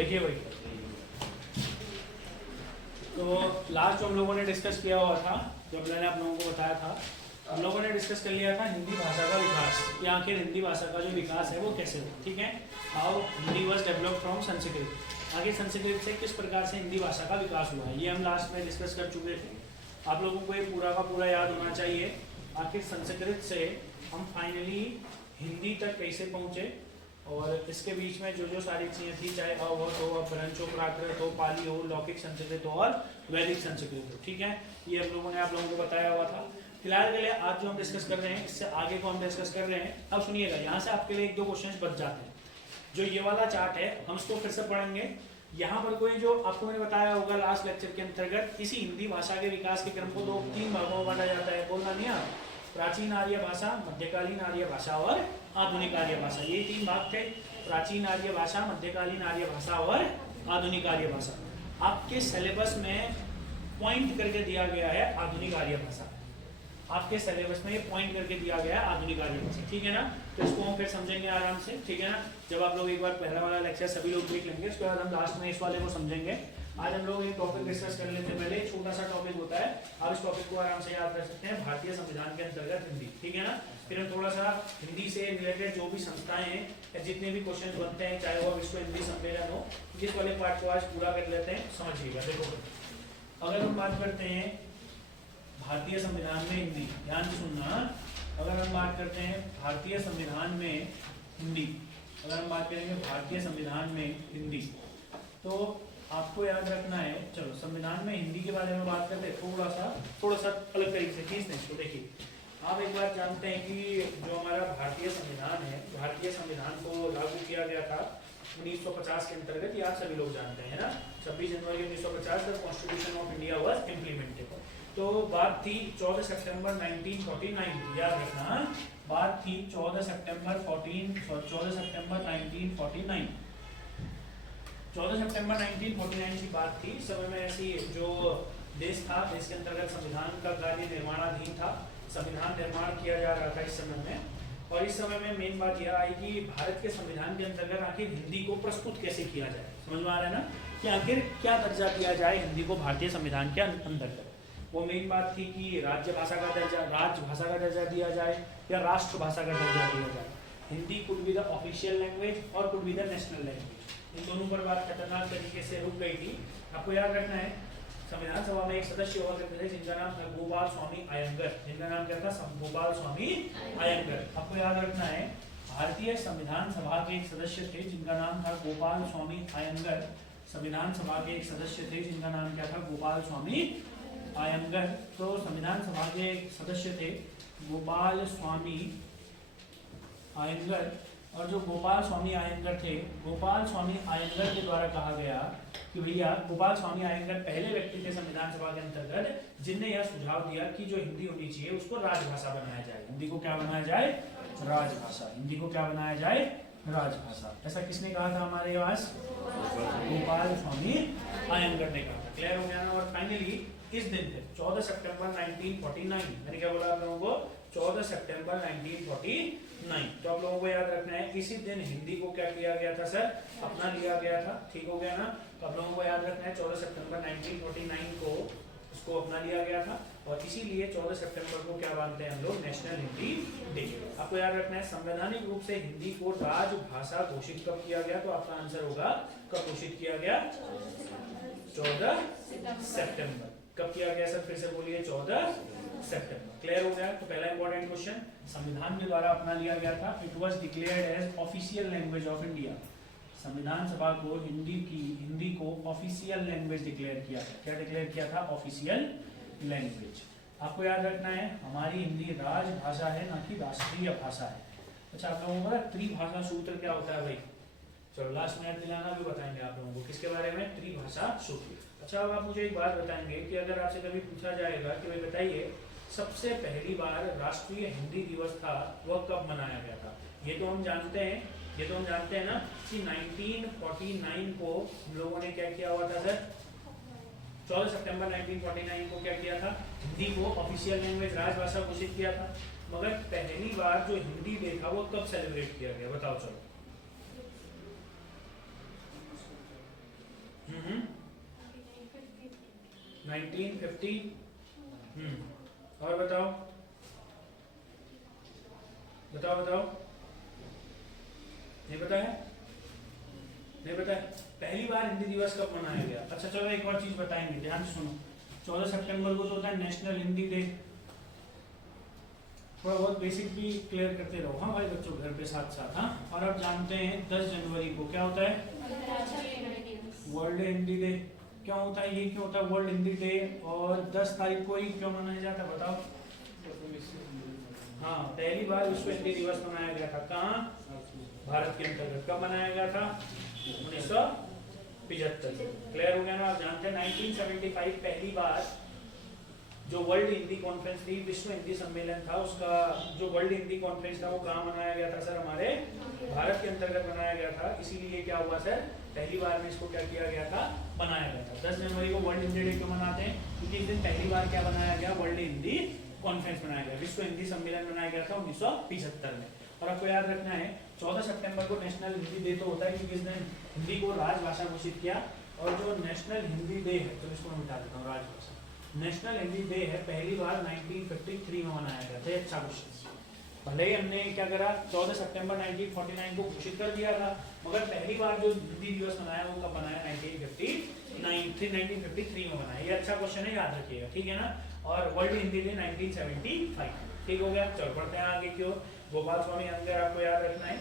देखिए भाई, तो लास्ट जो हम लोगों ने डिस्कस किया हुआ था, जब मैंने आप लोगों को बताया था, हम लोगों ने डिस्कस कर लिया था हिंदी भाषा का विकास, या आखिर हिंदी भाषा का जो विकास है वो कैसे हुआ, ठीक है। How Hindi was developed from Sanskrit, आगे संस्कृत से किस प्रकार से हिंदी भाषा का विकास हुआ, ये हम लास्ट में डिस्कस कर चुके थे। आप लोगों को ये पूरा का पूरा याद होना चाहिए, आखिर संस्कृत से हम फाइनली हिंदी तक कैसे पहुँचे, और इसके बीच में जो जो सारी चीज़ें थी, चाहे अवध हो, अपभ्रंश हो, प्राकृत हो, पाली हो, लौकिक संस्कृत हो और वैदिक संस्कृत हो, ठीक है। ये हम लोगों ने आप लोगों को बताया हुआ था। फिलहाल के लिए आज जो हम डिस्कस कर रहे हैं, इससे आगे को हम डिस्कस कर रहे हैं। अब सुनिएगा, यहाँ से आपके लिए एक दो क्वेश्चन बच जाते हैं। जो ये वाला चार्ट है हम इसको फिर से पढ़ेंगे। यहाँ पर कोई जो आपको मैंने बताया होगा लास्ट लेक्चर के अंतर्गत, इसी हिंदी भाषा के विकास के क्रम को दो तीन भागों में बांटा जाता है, बोलना नहीं आप, प्राचीन आर्य भाषा, मध्यकालीन आर्य भाषा और आधुनिक आर्य भाषा, ये तीन भाग थे। प्राचीन आर्य भाषा, मध्यकालीन आर्य भाषा और आधुनिक आर्य भाषा। आपके सिलेबस में पॉइंट करके दिया गया है आधुनिक आर्य भाषा, आपके सिलेबस में ये पॉइंट करके दिया गया है आधुनिक आर्य भाषा, ठीक है ना। तो इसको हम फिर समझेंगे आराम से, ठीक है ना। जब आप लोग एक बार पहला वाला लेक्चर सभी लोग देख लेंगे, उसके बाद हम लास्ट में इस वाले को समझेंगे। आज हम लोग एक टॉपिक डिस्कस कर लेते हैं। पहले एक छोटा सा टॉपिक होता है, आप इस टॉपिक को आराम से याद कर सकते हैं, भारतीय संविधान के अंतर्गत हिंदी, ठीक है ना। फिर हम थोड़ा सा हिंदी से रिलेटेड जो भी संस्थाएं हैं या जितने भी क्वेश्चन बनते हैं, चाहे वो विश्व हिंदी सम्मेलन हो, जिस वाले पार्ट को आज पूरा कर लेते हैं। समझिएगा, देखो अगर हम बात करते हैं भारतीय संविधान में हिंदी, ध्यान से सुनना, अगर हम बात करते हैं भारतीय संविधान में हिंदी, अगर हम बात करेंगे भारतीय संविधान में हिंदी, तो आपको याद रखना है, चलो संविधान में हिंदी के बारे में बात करते हैं थोड़ा सा अलग तरीके से। प्लीज नहीं, तो देखिए आप एक बार जानते हैं कि जो हमारा भारतीय संविधान है, भारतीय संविधान को लागू किया गया था 1950 के अंतर्गत, ये आप सभी लोग जानते हैं ना। 26 जनवरी 1950 तक constitution of India was implemented. तो बात थी 14 सितंबर 1949 की, याद रखना, बात थी 14 सितंबर 1949, 14 सितंबर 1949 की बात थी। इस समय में ऐसी जो देश था, देश के अंतर्गत संविधान का कार्य निर्माणाधीन था, संविधान निर्माण किया जा रहा था इस समय में। और इस समय में मेन बात यह आई कि भारत के संविधान के अंतर्गत आखिर हिंदी को प्रस्तुत कैसे किया जाए, समझ में आ रहा है ना, कि आखिर क्या दर्जा दिया जाए हिंदी को भारतीय संविधान के अंतर्गत। वो मेन बात थी कि राज्य भाषा का दर्जा, राजभाषा का दर्जा दिया जाए या राष्ट्रभाषा का दर्जा दिया जाए। Hindi could be the official language और could be the national language. इन दोनों पर बात खतरनाक तरीके से रुक गई थी। आपको याद रखना है, संविधान सभा में एक सदस्य हुआ करते थे जिनका नाम था गोपाल स्वामी अयंगर, जिनका नाम क्या था, गोपाल स्वामी अयंगर। आपको याद रखना है, भारतीय संविधान सभा के एक सदस्य थे जिनका नाम था गोपाल स्वामी अयंगर। संविधान सभा के एक सदस्य थे जिनका नाम क्या था, गोपाल स्वामी अयंगर। तो संविधान सभा के एक सदस्य थे गोपाल स्वामी अयंगर, और जो गोपाल स्वामी अयंगर थे, गोपाल स्वामी अयंगर के द्वारा कहा गया कि भैया, गोपाल स्वामी अयंगर पहले व्यक्ति थे संविधान सभा के अंतर्गत जिनने यह सुझाव दिया कि जो हिंदी होनी चाहिए उसको राजभाषा बनाया जाए। हिंदी को क्या बनाया जाए, राजभाषा। हिंदी को क्या बनाया जाए, राजभाषा। ऐसा किसने कहा था हमारे पास, गोपाल स्वामी अयंगर ने कहा था। क्लियर हो गया ना। और फाइनली इस दिन थे 14 सितंबर 1949, मैंने क्या बोला आप लोगों को, 14 सितंबर 1949। तो आप लोगों को याद रखना है, इसी दिन हिंदी को क्या किया गया था सर, अपना लिया गया था, ठीक हो गया ना। तो आप लोगों को याद रखना है 14 सितंबर 1949 को उसको अपना लिया गया था, और इसीलिए 14 सितंबर को क्या मानते हैं हम लोग, नेशनल हिंदी डे। आपको याद रखना है, संवैधानिक रूप से हिंदी को राजभाषा घोषित कब किया गया, तो आपका आंसर होगा कब घोषित किया गया, 14 सितंबर। कब किया गया सर, फिर से बोलिए, 14 सितंबर। क्लियर हो गया। तो पहला इंपॉर्टेंट क्वेश्चन, संविधान के द्वारा अपना लिया गया था, it was declared as official language of India. संविधान सभा को हिंदी को ऑफिशियल लैंग्वेज डिक्लेयर किया था। क्या डिक्लेयर किया था, ऑफिशियल लैंग्वेज। आपको याद रखना है, हमारी हिंदी राजभाषा है, ना कि राष्ट्रीय भाषा है। अच्छा, आप लोगों को त्रिभाषा सूत्र क्या होता है भाई, चलो लास्ट में दिलाना भी बताएंगे आप लोगों को, किसके बारे में, त्रिभाषा सूत्र। अच्छा, अब आप मुझे एक बात बताएंगे कि अगर आपसे कभी पूछा जाएगा कि भाई बताइए सबसे पहली बार राष्ट्रीय हिंदी दिवस था वह कब मनाया गया था, ये तो हम जानते हैं ना कि 1949 को हम लोगों ने क्या किया हुआ था सर, 14 सितंबर 1949 को क्या किया था, हिंदी को ऑफिशियल लैंग्वेज, राजभाषा घोषित किया था। मगर पहली बार जो हिंदी डे था वो कब सेलिब्रेट किया गया, बताओ चलो। 1950। और बताओ बताओ बताओ, नहीं पता है? नहीं पता है? पहली बार हिंदी दिवस कब मनाया गया? अच्छा चलो एक और चीज बताएंगे, ध्यान से सुनो। 14 सितंबर को तो होता है नेशनल हिंदी डे। थोड़ा बहुत बेसिक भी क्लियर करते रहो, हाँ भाई बच्चों, घर पे साथ साथ। हाँ, और अब जानते हैं 10 जनवरी को क्या होता है? World Hindi day. क्यों होता है ये, क्यों होता है वर्ल्ड हिंदी डे? और 10 तारीख को ही क्यों मनाया जाता है बताओ? हाँ, पहली बार विश्व हिंदी दिवस मनाया गया था। कहाँ? भारत के अंतर्गत। कब मनाया गया था? 1975। क्लियर हो गया ना? आप जानते हैं 1975 पहली बार जो वर्ल्ड हिंदी कॉन्फ्रेंस थी, विश्व हिंदी सम्मेलन था, उसका जो वर्ल्ड हिंदी कॉन्फ्रेंस था वो कहाँ मनाया गया था सर? हमारे भारत के अंतर्गत मनाया गया था। इसीलिए क्या हुआ सर, पहली बार में इसको क्या किया गया था? बनाया गया था। 10 जनवरी को वर्ल्ड हिंदी डे क्यों मनाते हैं? क्योंकि इस दिन पहली बार क्या बनाया गया? वर्ल्ड हिंदी कॉन्फ्रेंस बनाया गया, विश्व हिंदी सम्मेलन बनाया गया था 1975 में। और आपको याद रखना है 14 सितंबर को नेशनल हिंदी डे तो होता है क्योंकि इस दिन हिंदी को राजभाषा घोषित किया। और जो नेशनल हिंदी डे है, तो इसको मैं मिटा देता हूँ, राजभाषा। नेशनल हिंदी डे है, पहली बार 1953 में मनाया गया था। अच्छा क्वेश्चन। भले ही हमने क्या करा, 14 सितंबर 1949 को घोषित कर दिया था, मगर पहली बार जो हिंदी दिवस मनाया वो कब मनाया? 1953 में मनाया। ये अच्छा क्वेश्चन है, याद रखिएगा, ठीक है ना? और वर्ल्ड हिंदी डे 1975। ठीक हो गया? चलो बढ़ते हैं आगे की ओर। गोपाल स्वामी अयंगार आपको याद रखना है।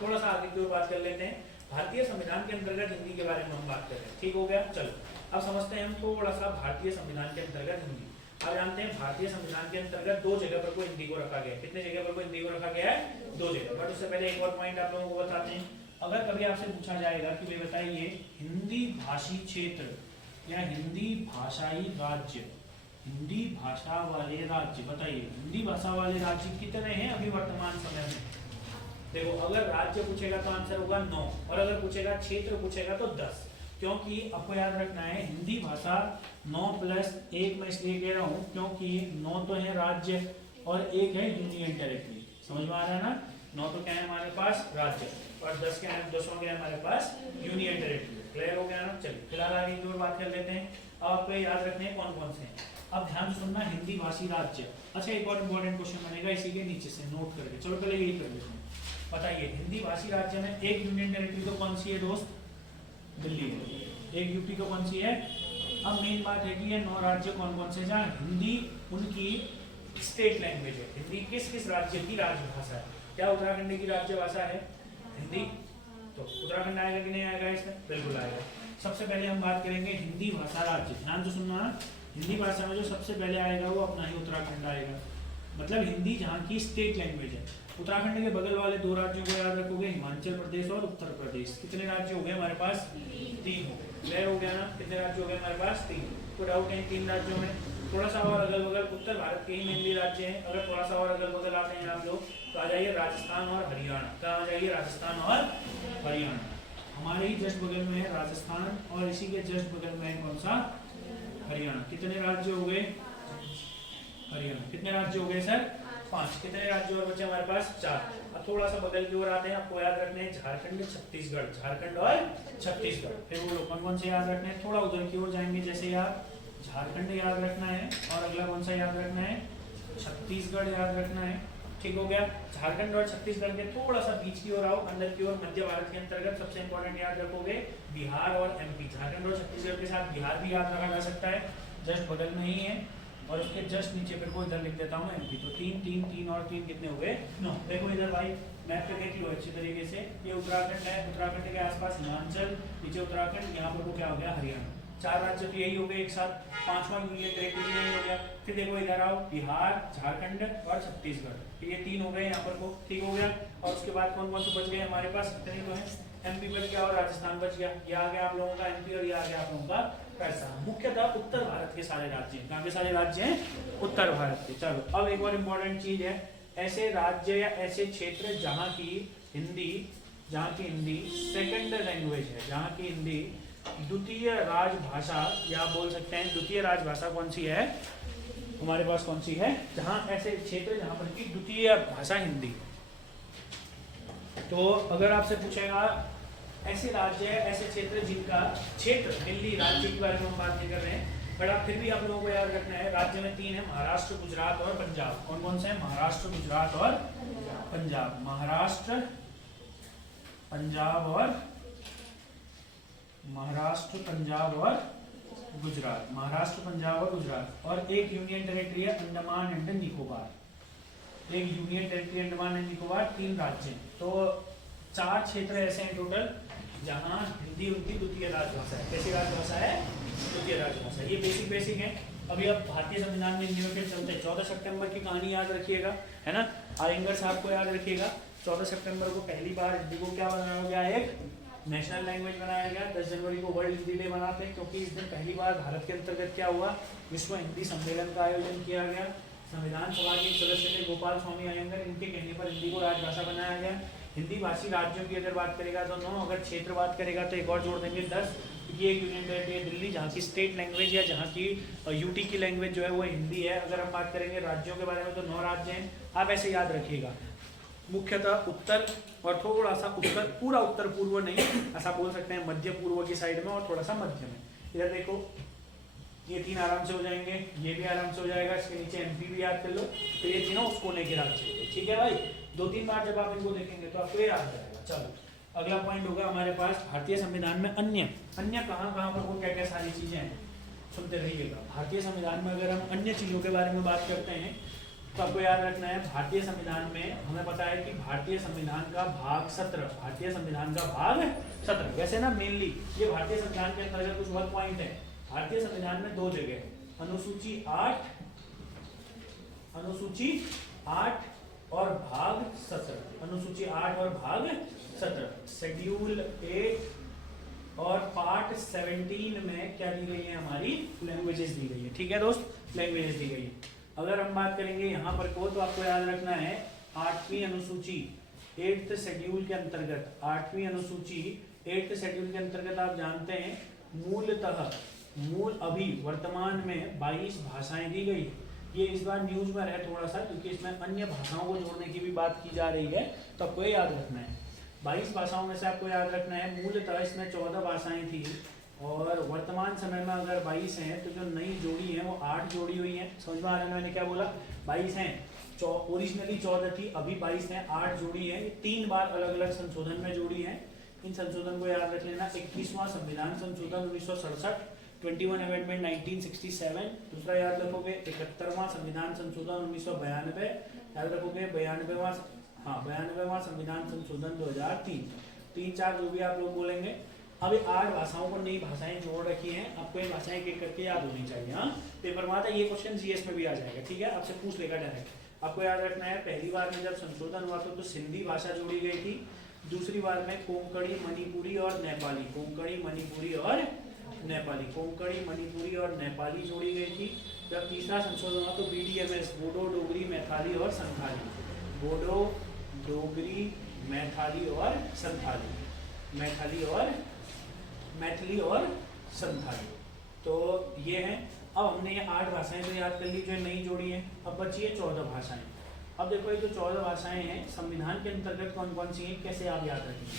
थोड़ा सा आगे की ओर बात कर लेते हैं। भारतीय संविधान के अंतर्गत हिंदी के बारे में हम बात कर रहे हैं। ठीक हो गया? चलो अब समझते हैं हम थोड़ा सा भारतीय संविधान के अंतर्गत हिंदी। आप जानते हैं भारतीय संविधान के अंतर्गत 2 जगह पर को हिंदी को रखा गया है। कितने जगह पर को हिंदी को रखा गया है? 2 जगह। बट उससे पहले एक और पॉइंट आप लोगों को बताते हैं। अगर कभी आपसे पूछा जाएगा कि वे बताइए हिंदी भाषी क्षेत्र या हिंदी भाषाई राज्य, हिंदी भाषा वाले राज्य, बताइए हिंदी भाषा वाले राज्य कितने हैं अभी वर्तमान समय में? देखो, अगर राज्य पूछेगा तो आंसर होगा 9, और अगर पूछेगा क्षेत्र पूछेगा तो 10। क्योंकि आपको याद रखना है हिंदी भाषा 9+1 मैं इसलिए कह रहा हूँ क्योंकि 9 तो है राज्य और 1 है यूनियन टेरिटरी। समझ में आ रहा है ना? 9 तो क्या है हमारे पास? राज्य, और 10 क्या है? 10 क्या है हमारे पास? Union territory. क्लियर हो गया ना? चलिए फिलहाल आगे की ओर बात कर लेते हैं। अब आपको याद रखने हैं कौन कौन से हैं। अब ध्यान से सुनना, हिंदी भाषी राज्य। अच्छा, एक और इम्पोर्टेंट क्वेश्चन बनेगा इसी के नीचे से, नोट करके। चलो पहले यही कर लेते हैं। बताइए हिंदी भाषी राज्य में एक यूनियन टेरिटरी तो कौन सी है दोस्त? दिल्ली है। एक यूटी तो कौन सी है? अब मेन बात है कि ये 9 राज्य कौन कौन से जहाँ हिंदी उनकी स्टेट लैंग्वेज है। हिंदी किस किस राज्य की राजभाषा है? क्या उत्तराखंड की राजभाषा है हिंदी? तो उत्तराखंड आएगा कि नहीं आएगा इसमें? बिल्कुल आएगा। सबसे पहले हम बात करेंगे हिंदी भाषा राज्य। ध्यान से सुनना, हिंदी भाषा में जो सबसे पहले आएगा वो अपना ही उत्तराखंड आएगा। मतलब हिंदी जहाँ की स्टेट लैंग्वेज है। उत्तराखंड के बगल वाले 2 राज्यों को याद रखोगे, हिमाचल प्रदेश और उत्तर प्रदेश। कितने राज्य हो गए हमारे पास? 3 हो गए। क्लियर हो गया ना? कितने राज्य हो गए हमारे पास? 3। कोई डाउट है 3 राज्यों में? थोड़ा सा और अगल बगल, उत्तर भारत के ही मेनली राज्य हैं। अगर थोड़ा सा और अगल बगल आते हैं आप लोग तो आ जाइए राजस्थान और हरियाणा। कहाँ आ जाइए? राजस्थान और हरियाणा। हमारे ही जस्ट बगल में है राजस्थान और इसी के जस्ट बगल में है कौन सा? हरियाणा। कितने राज्य हो गए? हरियाणा। कितने राज्य हो गए सर? 5। कितने राज्य और बचे हमारे पास? 4। अब थोड़ा सा बगल की ओर आते हैं। आपको याद रखने हैं झारखंड, छत्तीसगढ़। झारखंड और छत्तीसगढ़। फिर वो लोग कौन कौन से याद रखने हैं? थोड़ा उधर की ओर जाएंगे, जैसे आप झारखंड याद रखना है और अगला कौन सा याद रखना है? छत्तीसगढ़ याद रखना है। ठीक हो गया? झारखंड और छत्तीसगढ़ के थोड़ा सा बीच की ओर आओ, अंदर की ओर मध्य भारत के अंतर्गत सबसे इंपॉर्टेंट याद रखोगे बिहार और एमपी। झारखंड और छत्तीसगढ़ के साथ बिहार भी याद रखा जा सकता है, जस्ट बगल में ही है। और उसके जस्ट नीचे फिर को इधर लिख देता हूँ एमपी। तो 3 3 3 और 3 कितने हुए? 9। देखो इधर भाई मैप पे देख लो अच्छी तरीके से। ये उत्तराखंड है, उत्तराखंड के आसपास हिमाचल, नीचे उत्तराखंड, यहाँ पर वो क्या हो गया? हरियाणा। 4 राज्य तो यही हो गए एक साथ। 5वां यूनियन टेरिटरी यही हो गया। फिर देखो इधर आओ, बिहार, झारखंड और छत्तीसगढ़। ये 3 हो गए यहाँ पर को। ठीक हो गया? और उसके बाद कौन कौन से बच गए हमारे पास? कितने तो हैं? एमपी बच गया और राजस्थान बच गया। ये आ गया आप लोगों का एमपी और ये आ गया आप लोगों का राजस्थान। मुख्यतः उत्तर भारत के सारे राज्य हैं। कहाँ के सारे राज्य हैं? उत्तर भारत के। चलो अब एक और इम्पोर्टेंट चीज है, ऐसे राज्य या ऐसे क्षेत्र जहाँ की हिंदी सेकंड लैंग्वेज है, जहाँ की हिंदी द्वितीय राजभाषा, या बोल सकते हैं द्वितीय राजभाषा कौन सी है हमारे पास? कौन सी है? जहाँ ऐसे क्षेत्र जहाँ पर की द्वितीय भाषा हिंदी। तो अगर आपसे पूछेगा ऐसे राज्य है, ऐसे क्षेत्र जिनका क्षेत्र दिल्ली राज्य के बारे में हम बात नहीं कर रहे हैं, बट आप फिर भी आप लोगों को याद रखना है। राज्य में 3 है, महाराष्ट्र, गुजरात और पंजाब। कौन कौन से हैं? महाराष्ट्र, गुजरात और पंजाब। महाराष्ट्र, पंजाब और महाराष्ट्र, पंजाब और गुजरात। महाराष्ट्र, पंजाब और गुजरात। और एक यूनियन टेरिटरी है अंडमान एंड निकोबार। एक union territory Andaman and Nicobar, 3 राज्य। तो 4 क्षेत्र ऐसे हैं टोटल जहां हिंदी उनकी द्वितीय राजभाषा है। कैसी राजभाषा है? द्वितीय राजभाषा। ये बेसिक है। अभी अब भारतीय संविधान में रिलेटेड चलते हैं। 14 सितंबर की कहानी याद रखिएगा, है ना। आयंगर साहब को याद रखिएगा। 14 सितंबर को पहली बार हिंदी को क्या बनाया गया? एक नेशनल लैंग्वेज बनाया गया। 10 जनवरी को वर्ल्ड हिंदी डे मनाते हैं क्योंकि इस दिन पहली बार भारत के अंतर्गत क्या हुआ? विश्व हिंदी सम्मेलन का आयोजन किया गया। संविधान सभा के सदस्य थे गोपाल स्वामी अयंगर, इनके कहने पर हिंदी को राजभाषा बनाया गया। हिंदी भाषी राज्यों की अगर बात करेगा तो 9, अगर क्षेत्र बात करेगा तो एक और जोड़ देंगे 10। ये एक यूनियन टेरिटरी है दिल्ली जहाँ की स्टेट लैंग्वेज या जहाँ की यूटी की लैंग्वेज जो है वो हिंदी है। अगर हम बात करेंगे राज्यों के बारे में तो 9 राज्य हैं। आप ऐसे याद रखिएगा, मुख्यतः उत्तर और थोड़ा सा उत्तर, पूरा उत्तर पूर्व नहीं, ऐसा बोल सकते हैं मध्य पूर्व की साइड में और थोड़ा सा मध्य में। इधर देखो, ये 3 आराम से हो जाएंगे, ये भी आराम से हो जाएगा। इसके नीचे एमपी भी याद कर लो। तो ये तीनों उस कोने के राज्य। ठीक है भाई, 2-3 बार जब आप इनको देखेंगे तो आपको ये याद रहेगा। चलो अगला पॉइंट होगा हमारे पास भारतीय संविधान में अन्य कहाँ पर वो क्या सारी चीजें हैं, सुनते रहिएगा। भारतीय संविधान में अगर हम अन्य चीजों के बारे में बात करते हैं तो आपको याद रखना है, भारतीय संविधान में हमें पता है कि भारतीय संविधान का भाग 17, भारतीय संविधान का भाग 17। वैसे ना मेनली ये भारतीय संविधान के अंतर्गत कुछ वर्क पॉइंट है। भारतीय संविधान में 2 जगह अनुसूची 8 और भाग 17। अनुसूची 8 और भाग 17, शेड्यूल 8 और पार्ट 17 में क्या दी गई है? हमारी लैंग्वेजेस दी गई है। ठीक है दोस्त, लैंग्वेजेस दी गई है। अगर हम बात करेंगे यहाँ पर को, तो आपको याद रखना है 8वीं अनुसूची 8th शेड्यूल के अंतर्गत, 8वीं अनुसूची 8th शेड्यूल के अंतर्गत आप जानते हैं मूल अभी वर्तमान में 22 भाषाएं दी गई। ये इस बार न्यूज में है थोड़ा सा, क्योंकि इसमें अन्य भाषाओं को जोड़ने की भी बात की जा रही है, तो आपको ये याद रखना है। 22 भाषाओं में से आपको याद रखना है मूलतः इसमें 14 भाषाएं थी और वर्तमान समय में अगर 22 हैं तो जो नई जोड़ी है वो 8 जोड़ी हुई है। समझ में आ रहा है मैंने क्या बोला? 22 हैं, ओरिजिनली 14 थी, अभी 22 हैं, 8 जोड़ी है। 3 बार अलग अलग संशोधन में जोड़ी है। इन संशोधन को याद रख लेना। 21वां संविधान संशोधन 1967, 21 अमेंडमेंट 1967। दूसरा याद रखोगे 71वां संविधान संशोधन 1992, याद रखोगे 92वां संविधान संशोधन 2003। 3-4 जो भी आप लोग बोलेंगे। अभी 8 भाषाओं को नई भाषाएं जोड़ रखी हैं, आपको ये भाषाएं एक करके याद होनी चाहिए। हाँ, पेपर में आता है ये क्वेश्चन, जीएस में भी आ जाएगा। ठीक है, आपसे पूछ लेगा डायरेक्ट। आपको याद रखना है पहली बार में जब संशोधन हुआ तो सिंधी भाषा जोड़ी गई थी। दूसरी बार में कोंकणी, मणिपुरी और नेपाली, कोंकणी, मणिपुरी और नेपाली जोड़ी गई थी। जब तीसरा संशोधन हुआ तो BDMS, बोडो, डोगरी, मैथाली और संथाली, बोडो, डोगरी, मैथाली और संथाली। तो ये है। अब हमने ये 8 भाषाएं तो याद कर ली जो नई जोड़ी है। अब बची है 14 भाषाएं। अब देखो ये जो 14 भाषाएं हैं संविधान के अंतर्गत कौन कौन सी हैं, कैसे आप याद रखेंगे?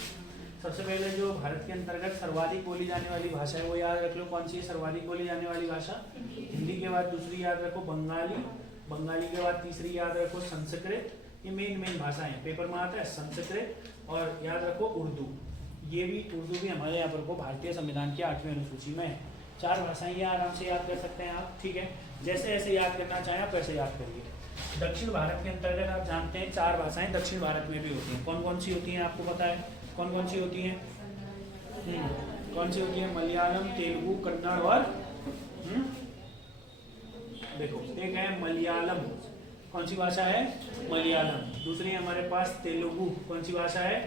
सबसे पहले जो भारत के अंतर्गत सर्वाधिक बोली जाने वाली भाषा है वो याद रख लो। कौन सी है सर्वाधिक बोली जाने वाली भाषा? हिंदी के बाद दूसरी याद रखो बंगाली के बाद तीसरी याद रखो संस्कृत। ये मेन भाषा है, पेपर में आता है संस्कृत। और याद रखो उर्दू। उर्दू भी हमारे यहाँ पर को भारतीय संविधान की 8वीं अनुसूची में है। 4 भाषाएं ये आराम से याद कर सकते हैं आप। ठीक है, जैसे ऐसे याद करना चाहें आप वैसे याद करिए। दक्षिण भारत के अंतर्गत आप जानते हैं 4 भाषाएं दक्षिण भारत में भी होती हैं। कौन कौन सी होती हैं आपको पता है? कौन कौन सी होती हैं? कौन सी होती है? मलयालम, तेलुगु, कन्नड़ और देखो एक है मलयालम। कौन सी भाषा है? मलयालम। दूसरी है हमारे पास तेलुगु। कौन सी भाषा है?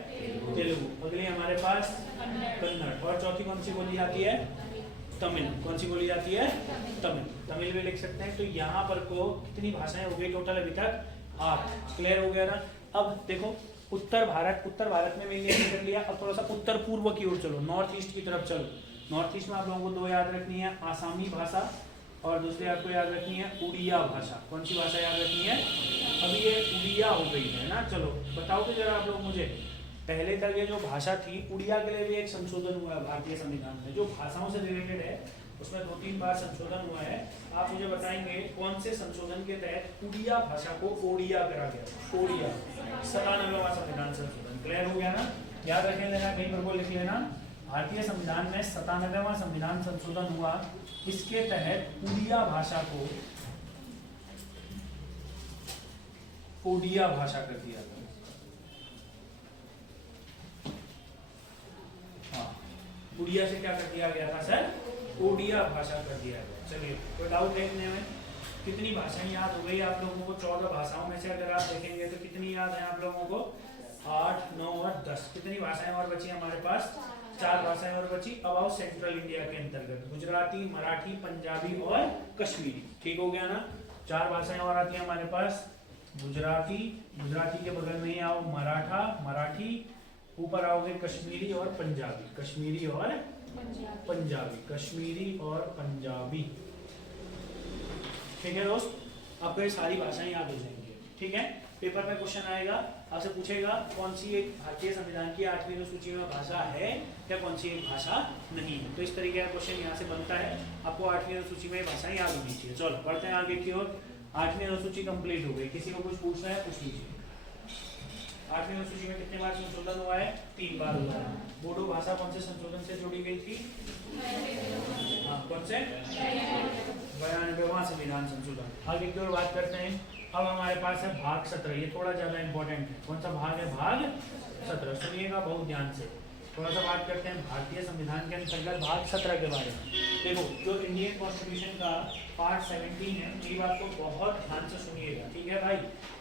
तेलुगु। अगली हमारे पास कन्नड़। और चौथी कौन सी बोली जाती है? तमिल। कौन सी बोली जाती है? तमिल भी लिख सकते हैं। तो यहाँ पर को कितनी भाषाएं हो गई टोटल अभी तक? 8। क्लियर हो गया ना? अब देखो उत्तर भारत में मैंने कर लिया। अब थोड़ा सा उत्तर पूर्व की ओर चलो, नॉर्थ ईस्ट की तरफ चलो। नॉर्थ ईस्ट में आप लोगों को 2 याद रखनी है, आसामी भाषा और दूसरी आपको याद रखनी है उड़िया भाषा। कौन सी भाषा याद रखनी है? अभी ये उड़िया हो गई है ना। चलो बताओ तो जरा आप लोग मुझे, पहले तक ये जो भाषा थी, उड़िया के लिए भी एक संशोधन हुआ है भारतीय संविधान में, जो भाषाओं से रिलेटेड है उसमें 2-3 बार संशोधन हुआ है। आप मुझे बताएंगे कौन से संशोधन के तहत उड़िया भाषा को ओडिया करा गया? ओडिया 97वां संविधान संशोधन। क्लियर हो गया ना? याद रखें लेना, कहीं पर वो लिख लेना, भारतीय संविधान में 97वां संविधान संशोधन हुआ, इसके तहत उड़िया भाषा को ओडिया भाषा कर दिया गया। हाँ, उड़िया से क्या कर दिया गया था सर? ओडिया भाषा कर दिया गया। चलिए, कोई डाउट देखने में? कितनी भाषाएं याद हो गई आप लोगों को? 14 भाषाओं में से अगर आप देखेंगे तो कितनी याद है आप लोगों को? 8, 9 और 10। कितनी भाषाएं और बची हमारे पास? 4 भाषाएं और बची। अबाउट सेंट्रल इंडिया के अंतर्गत गुजराती, मराठी, पंजाबी और कश्मीरी। ठीक हो गया ना? 4 भाषाएं और आती है हमारे पास। गुजराती, गुजराती के बगल में ही आओ मराठा, मराठी, ऊपर आओगे कश्मीरी और पंजाबी, कश्मीरी और पंजाबी, कश्मीरी और पंजाबी। ठीक है दोस्त, आपको ये सारी भाषाएं याद हो जाएंगी। ठीक है, पेपर में क्वेश्चन आएगा, आपसे पूछेगा कौन सी एक भारतीय संविधान की 8वीं अनुसूची में भाषा है या कौन सी एक भाषा नहीं है। तो इस तरीके का क्वेश्चन यहाँ से बनता है। आपको 8वीं अनुसूची में भाषाएं याद होनी चाहिए। चलो बढ़ते हैं आगे की ओर। 8वीं अनुसूची कंप्लीट हो गई। किसी को कुछ पूछना है पूछ लीजिए। 8वीं अनुसूची में कितने बार संशोधन हुआ है? 3 बार हुआ है। बोडो भाषा कौन से संशोधन से जोड़ी गई थी? हाँ, कौन से? 92वां संविधान संशोधन। आगे की ओर बात करते हैं। अब हमारे पास है भाग 17। ये थोड़ा ज्यादा इंपॉर्टेंट है। कौन सा भाग है? भाग 17। सुनिएगा बहुत ध्यान से। थोड़ा सा बात करते हैं भारतीय संविधान के अंतर्गत भाग 17 के बारे में। देखो, जो इंडियन कॉन्स्टिट्यूशन का पार्ट 17 है, ये बात को बहुत ध्यान से सुनिएगा। ठीक है भाई?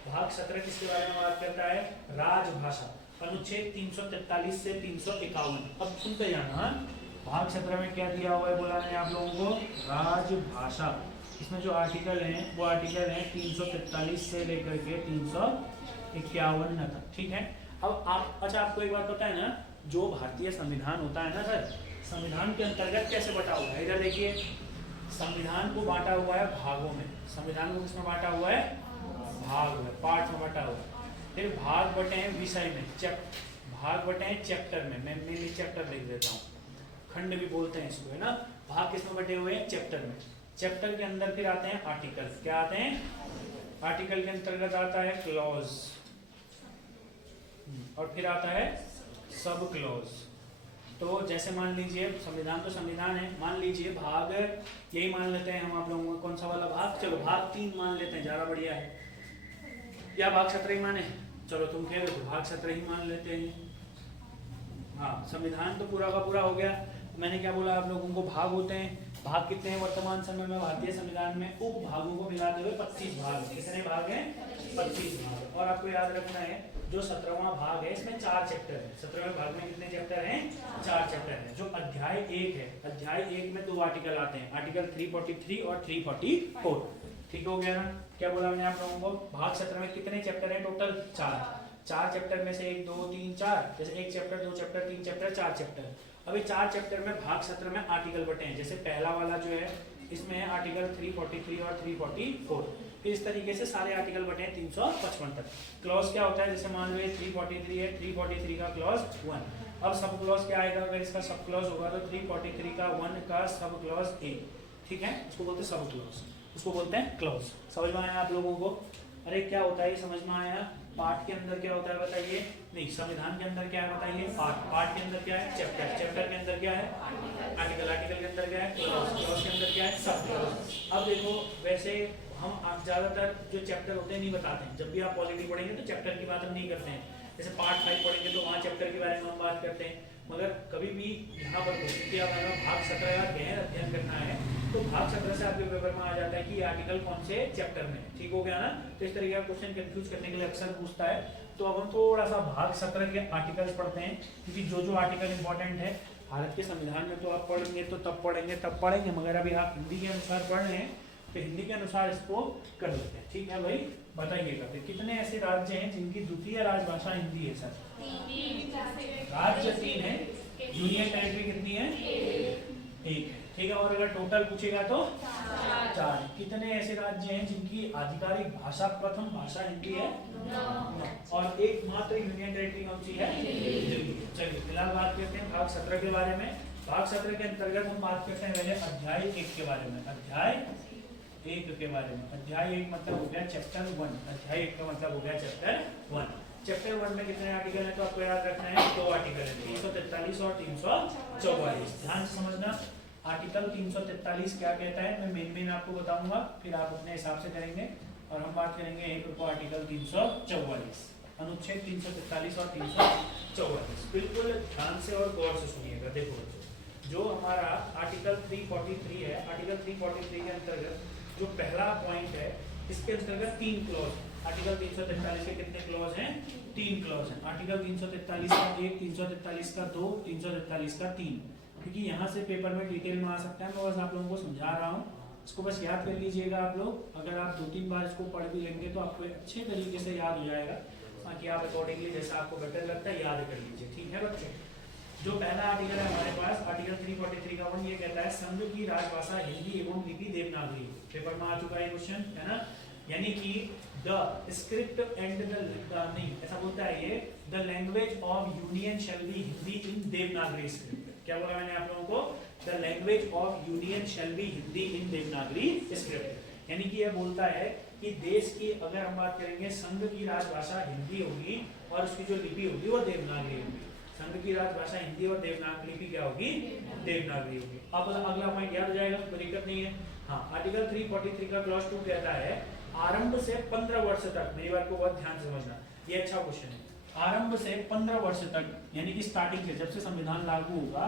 भाग 17 किसके बारे में बात करता है? राजभाषा। अनुच्छेद 343 से 351। अब सुनते जाना। भाग 17 में क्या दिया हुआ है बोला है आप लोगों को? राजभाषा। इसमें जो आर्टिकल हैं वो आर्टिकल हैं 343 से लेकर के 351 तक। ठीक है, अब आप अच्छा आपको एक बात पता है ना, जो भारतीय संविधान होता है ना सर, संविधान के अंतर्गत कैसे बटा हुआ है? इधर देखिए, संविधान को बांटा हुआ है भागों में। संविधान को किसमें बांटा हुआ है? भाग में, पार्ट में बांटा हुआ है। फिर भाग बटे हैं विषय में, भाग बटे हैं चैप्टर में। मैं मेनली चैप्टर लिख देता हूँ, खंड भी बोलते हैं इसको, है ना? भाग किसमें बटे हुए हैं? चैप्टर में। चैप्टर के अंदर फिर आते हैं आर्टिकल। क्या आते हैं? आर्टिकल के अंतर्गत आता है क्लॉज, और फिर आता है सब क्लॉज। तो जैसे मान लीजिए, संविधान तो संविधान है, मान लीजिए भाग यही मान लेते हैं हम आप लोगों को। कौन सा वाला भाग? चलो भाग 3 मान लेते हैं, ज़्यादा बढ़िया है। या भाग 17 ही माने? चलो तुम कह रहे हो भाग 17 ही मान लेते हैं। हाँ, संविधान तो पूरा का पूरा हो गया। मैंने क्या बोला आप लोगों को? भाग होते हैं। भाग कितने हैं वर्तमान समय में भारतीय संविधान में? उप भागों को मिलाते हुए 25 भाग। कितने भाग हैं? 25 भाग। और आपको याद रखना है, जो 17वां भाग है इसमें 4 चैप्टर हैं। 17वें भाग में कितने चैप्टर हैं? 4 चैप्टर हैं। जो अध्याय 1 है, अध्याय 1 में 2 आर्टिकल आते हैं, आर्टिकल 343 और 344। ठीक हो गया ना? क्या बोला मैंने आप लोगों को? भाग 17 में कितने चैप्टर हैं टोटल? 4 चैप्टर में से 1, 2, 3, 4। जैसे 1 चैप्टर, 2 चैप्टर, 3 चैप्टर, 4 चैप्टर। अभी 4 चैप्टर में भाग 17 में आर्टिकल बटे हैं। जैसे पहला वाला जो है इसमें है आर्टिकल 343 और 344। फिर इस तरीके से सारे आर्टिकल बटे हैं 355 तक। क्लॉज क्या होता है? जैसे मान लो 343 है, 343 का क्लॉज 1। अब सब क्लॉज क्या आएगा? अगर इसका सब क्लॉज होगा तो 343 का 1 का सब क्लॉज ए। ठीक है, उसको बोलते हैं सब क्लॉज, उसको बोलते हैं क्लॉज। समझ में आया आप लोगों को? अरे क्या होता है ये समझ में आया? पार्ट के अंदर क्या होता है बताइए? नहीं, संविधान के अंदर क्या है बताइए? पार्ट के अंदर क्या है? चैप्टर के अंदर क्या है? आर्टिकल के अंदर क्या है? क्लॉज के अंदर क्या है? Sub clause. अब देखो, वैसे हम ज्यादातर जो चैप्टर होते हैं नहीं बताते हैं। जब भी आप पॉलिटी पढ़ेंगे तो चैप्टर की बात हम नहीं करते हैं। जैसे पार्ट 5 पढ़ेंगे तो वहाँ चैप्टर के बारे में हम बात करते हैं। मगर कभी भी यहाँ पर भाग 17 का गहन अध्ययन करना है तो भाग 17 से आपके पेपर में आ जाता है कि आर्टिकल कौन से चैप्टर में। ठीक हो गया ना? तो इस तरीके का क्वेश्चन कंफ्यूज करने के लिए अक्सर पूछता है। तो अब हम थोड़ा सा भाग 17 के आर्टिकल्स पढ़ते हैं, क्योंकि जो आर्टिकल इंपॉर्टेंट है भारत के संविधान में तो आप पढ़ेंगे तो तब पढ़ेंगे, मगर अभी आप हिंदी के अनुसार पढ़ रहे हैं तो हिंदी के अनुसार इसको कर लेते हैं। ठीक है भाई, बताइएगा फिर कितने ऐसे राज्य हैं जिनकी द्वितीय राजभाषा हिंदी है? सर राज्य 3 है, यूनियन टेरिटरी कितनी है? 1 है। ठीक है, और अगर टोटल पूछेगा तो 4। कितने ऐसे राज्य हैं जिनकी आधिकारिक भाषा प्रथम भाषा हिंदी है? 9। और एकमात्र यूनियन टेरिटरी कौन सी है? दिल्ली। चलिए फिलहाल बात करते हैं भाग 17 के बारे में। भाग 17 के अंतर्गत हम बात करते हैं पहले अध्याय 1 के बारे में। अध्याय 1 के बारे में। अध्याय 1 मतलब हो गया चैप्टर 1। अध्याय 1 का मतलब हो गया चैप्टर 1। चैप्टर 1 में कितने आर्टिकल हैं तो आपको याद रखना है 2 आर्टिकल हैं, 343 और 344। ध्यान से समझना। आर्टिकल 343 क्या कहता है मैं मेन आपको बताऊंगा, फिर आप अपने हिसाब से करेंगे। और हम बात करेंगे एक को आर्टिकल 344, अनुच्छेद 343 और 344। बिल्कुल ध्यान से और गौर से सुनिएगा। देखो बच्चों, जो हमारा आर्टिकल 343 है, आर्टिकल 343 के अंतर्गत जो पहला पॉइंट है, इसके अंतर्गत 3 क्लॉज। आर्टिकल 343 के कितने क्लॉज हैं? 3 क्लॉज हैं। आर्टिकल 343 का 1, 343 का 2, 343 का 3। क्योंकि यहाँ से पेपर में डिटेल में आ सकता है, मैं बस आप लोगों को समझा रहा हूँ। इसको बस याद कर लीजिएगा आप लोग। अगर आप 2-3 बार इसको पढ़ भी लेंगे तो आपको अच्छे तरीके से याद हो जाएगा। बाकी आप अकॉर्डिंगली जैसा आपको बेटर लगता है याद कर लीजिए। ठीक है बच्चों, जो पहला आर्टिकल है हमारे पास आर्टिकल 343 का 1, ये कहता है संघ की राजभाषा हिंदी एवं लिपि देवनागरी। पेपर में आ चुका है क्वेश्चन, है ना। यानी कि द स्क्रिप्ट एंड द नहीं ऐसा बोलता है ये, the language of union shall be Hindi in Devanagari script. क्या बोला मैंने आप लोगों को? The language of union shall be Hindi in Devanagari script. यानी कि यह बोलता है कि देश की अगर हम बात करेंगे संघ की राजभाषा हिंदी होगी और उसकी जो लिपि होगी वो देवनागरी होगी। संघ की राजभाषा हिंदी और देवनागरी लिपि क्या होगी? देवनागरी होगी। अब अगला पॉइंट याद हो जाएगा, कोई दिक्कत नहीं है। हाँ, आर्टिकल 343 का क्लॉज 2 कहता है आरंभ से 15 वर्ष तक, मेरी बात को बहुत ध्यान से समझना, ये अच्छा क्वेश्चन है। आरंभ से 15 वर्ष तक, यानी कि स्टार्टिंग से, जब से संविधान लागू होगा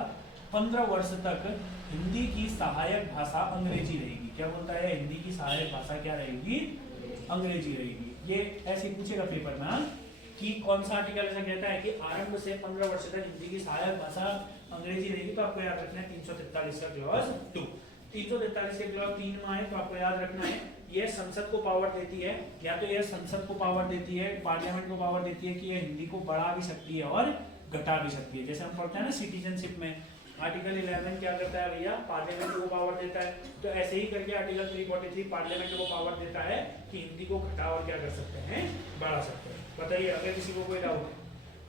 15 वर्ष तक हिंदी की सहायक भाषा अंग्रेजी रहेगी। क्या बोलता है? हिंदी की सहायक भाषा क्या रहेगी? अंग्रेजी रहेगी। ये ऐसे पूछेगा पेपर में कि कौन सा आर्टिकल ऐसा कहता है कि आरंभ से 15 वर्ष तक हिंदी की सहायक भाषा अंग्रेजी रहेगी। तो आपको याद रखना है 343 का क्लॉज 2। 343 के क्लॉज 3 में आए तो आपको याद रखना है ये संसद को पावर देती है, या तो ये संसद को पावर देती है, पार्लियामेंट को पावर देती है कि ये हिंदी को बढ़ा भी सकती है और घटा भी सकती है। जैसे हम पढ़ते हैं ना सिटीजनशिप में, आर्टिकल 11 क्या करता है भैया? पार्लियामेंट को पावर देता है। तो ऐसे ही करके आर्टिकल 343 पार्लियामेंट को पावर देता है कि हिंदी को घटा और क्या कर सकते हैं? बढ़ा सकते हैं। बताइए अगर किसी को कोई डाउट।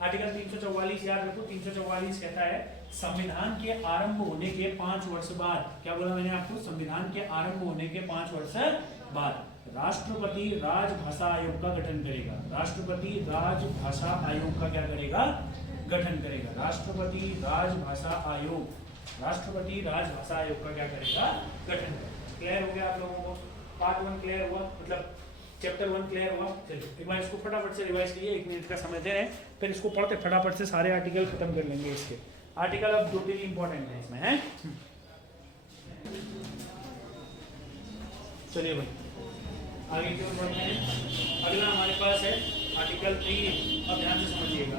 आर्टिकल 344 याद रखो, 344 कहता है संविधान के आरंभ होने के 5 वर्ष बाद, क्या बोला मैंने आपको? संविधान के आरंभ होने के 5 वर्ष बाद राष्ट्रपति राजभाषा आयोग का गठन करेगा। राष्ट्रपति राजभाषा आयोग का क्या करेगा? गठन करेगा। राष्ट्रपति राजभाषा आयोग, राष्ट्रपति राजभाषा आयोग का क्या करेगा? गठन करेगा। क्लियर हो गया आप लोगों को? पार्ट 1 क्लियर हुआ, मतलब चैप्टर 1 क्लियर हुआ। चलिए एक बार इसको फटाफट से रिवाइज कीजिए, 1 मिनट का समय दे रहे हैं, फिर इसको पढ़ते फटाफट से सारे आर्टिकल खत्म कर लेंगे। इसके आर्टिकल अब 2-3 इंपॉर्टेंट है इसमें, है। चलिए भाई आगे की ओर बढ़ते हैं। अगला हमारे पास है आर्टिकल 3। अब ध्यान से समझिएगा।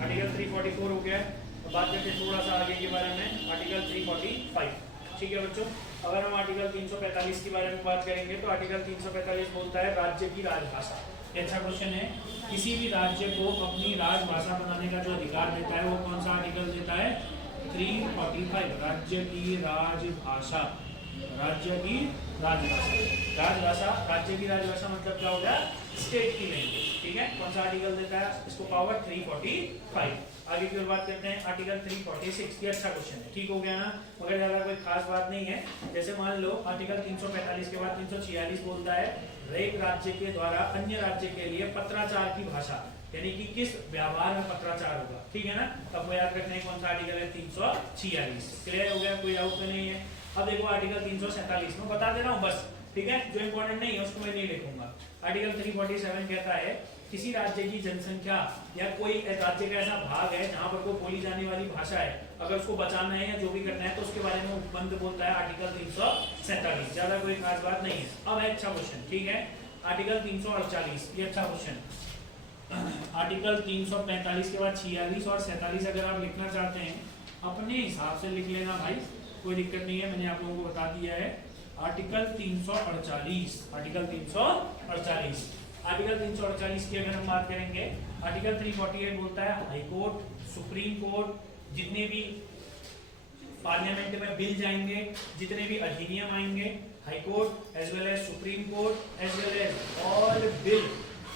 आर्टिकल 344 हो गया। अब बात करते हैं थोड़ा सा आगे के बारे में, आर्टिकल 345। ठीक है बच्चों, अगर हम आर्टिकल 345 के बारे में बात करेंगे तो आर्टिकल 345 बोलता है राज्य की राजभाषा। ये अच्छा क्वेश्चन है। किसी भी राज्य को अपनी राजभाषा बनाने का जो अधिकार देता है वो कौन सा आर्टिकल देता है? 345। राज्य की राजभाषा, राज्य की राजभाषा, राजभाषा, राज्य की राजभाषा मतलब क्या होगा? स्टेट की लैंग्वेज। ठीक है, कौन सा आर्टिकल देता है? इसको पावर 345। आगे की ओर बात करते हैं आर्टिकल 346। ये अच्छा क्वेश्चन है, ठीक हो गया ना, मगर ज्यादा कोई खास बात नहीं है। जैसे मान लो आर्टिकल 345 के बाद 346 बोलता है एक राज्य के द्वारा अन्य राज्य के लिए पत्राचार की भाषा, यानी कि किस व्यवहार में पत्राचार होगा। ठीक है ना, तब वो याद रखना है कौन सा आर्टिकल है? 346। क्लियर हो गया? कोई डाउट तो नहीं है? अब देखो आर्टिकल 347 में बता दे रहा हूँ बस, ठीक है, जो इंपॉर्टेंट नहीं है उसको मैं नहीं लिखूंगा। आर्टिकल 347 कहता है किसी राज्य की जनसंख्या या कोई राज्य का ऐसा भाग है जहां पर कोई बोली जाने वाली भाषा है, अगर उसको बचाना है या जो भी करना है तो उसके बारे में उपबंध बोलता है आर्टिकल 347। ज्यादा कोई खास बात नहीं है। अब है अच्छा क्वेश्चन, ठीक है, आर्टिकल 348। ये अच्छा क्वेश्चन। आर्टिकल 345 के बाद 46 और 47 अगर आप लिखना चाहते हैं अपने हिसाब से लिख लेना भाई, कोई दिक्कत नहीं है, मैंने आप लोगों को बता दिया है। आर्टिकल 348, आर्टिकल 348, आर्टिकल 348 की अगर हम बात करेंगे, आर्टिकल 348 बोलता है हाई कोर्ट, सुप्रीम कोर्ट, जितने भी पार्लियामेंट में बिल जाएंगे, जितने भी अधिनियम आएंगे, high court as well as supreme court as well as all bill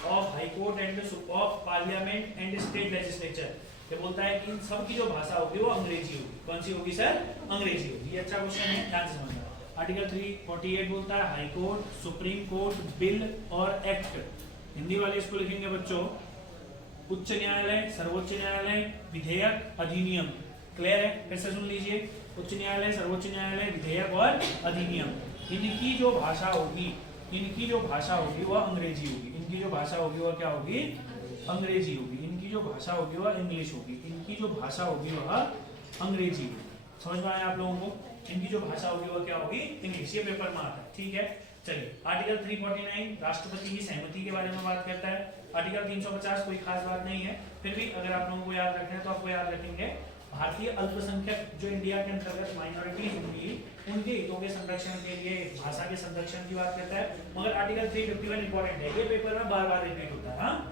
of high court and of parliament and state legislature, ये बोलता है कि इन सब की जो भाषा होगी वो अंग्रेजी होगी। कौन सी होगी सर? अंग्रेजी होगी। ये अच्छा क्वेश्चन है, ध्यान से समझना। आर्टिकल 348 बोलता है high court, supreme court, bill और एक्ट। हिंदी वाले इसको लिखेंगे बच्चों उच्च न्यायालय, सर्वोच्च न्यायालय, विधेयक, अधिनियम। क्लियर है? फिर से सुन लीजिए, उच्च न्यायालय, सर्वोच्च न्यायालय, विधेयक और अधिनियम। इनकी जो भाषा होगी, इनकी जो भाषा होगी वह अंग्रेजी होगी। इनकी जो भाषा होगी वह क्या होगी? अंग्रेजी होगी। इनकी जो भाषा होगी वह इंग्लिश होगी। इनकी जो भाषा होगी वह अंग्रेजी होगी। समझ में आया आप लोगों को? इनकी जो भाषा होगी वह क्या होगी? इंग्लिश। ये पेपर में आता है, ठीक है। चलिए, आर्टिकल 349 राष्ट्रपति की सहमति के बारे में बात करता है। आर्टिकल 350 कोई खास बात नहीं है, फिर भी अगर आप लोगों को याद रखना है तो आपको याद रखेंगे। भारतीय अल्पसंख्यक जो इंडिया के अंतर्गत माइनॉरिटी होंगी, उनके हितों के संरक्षण के लिए भाषा के संरक्षण की बात करता है। मगर आर्टिकल 351 इंपॉर्टेंट है, ये पेपर में बार बार रिपीट होता है। हाँ,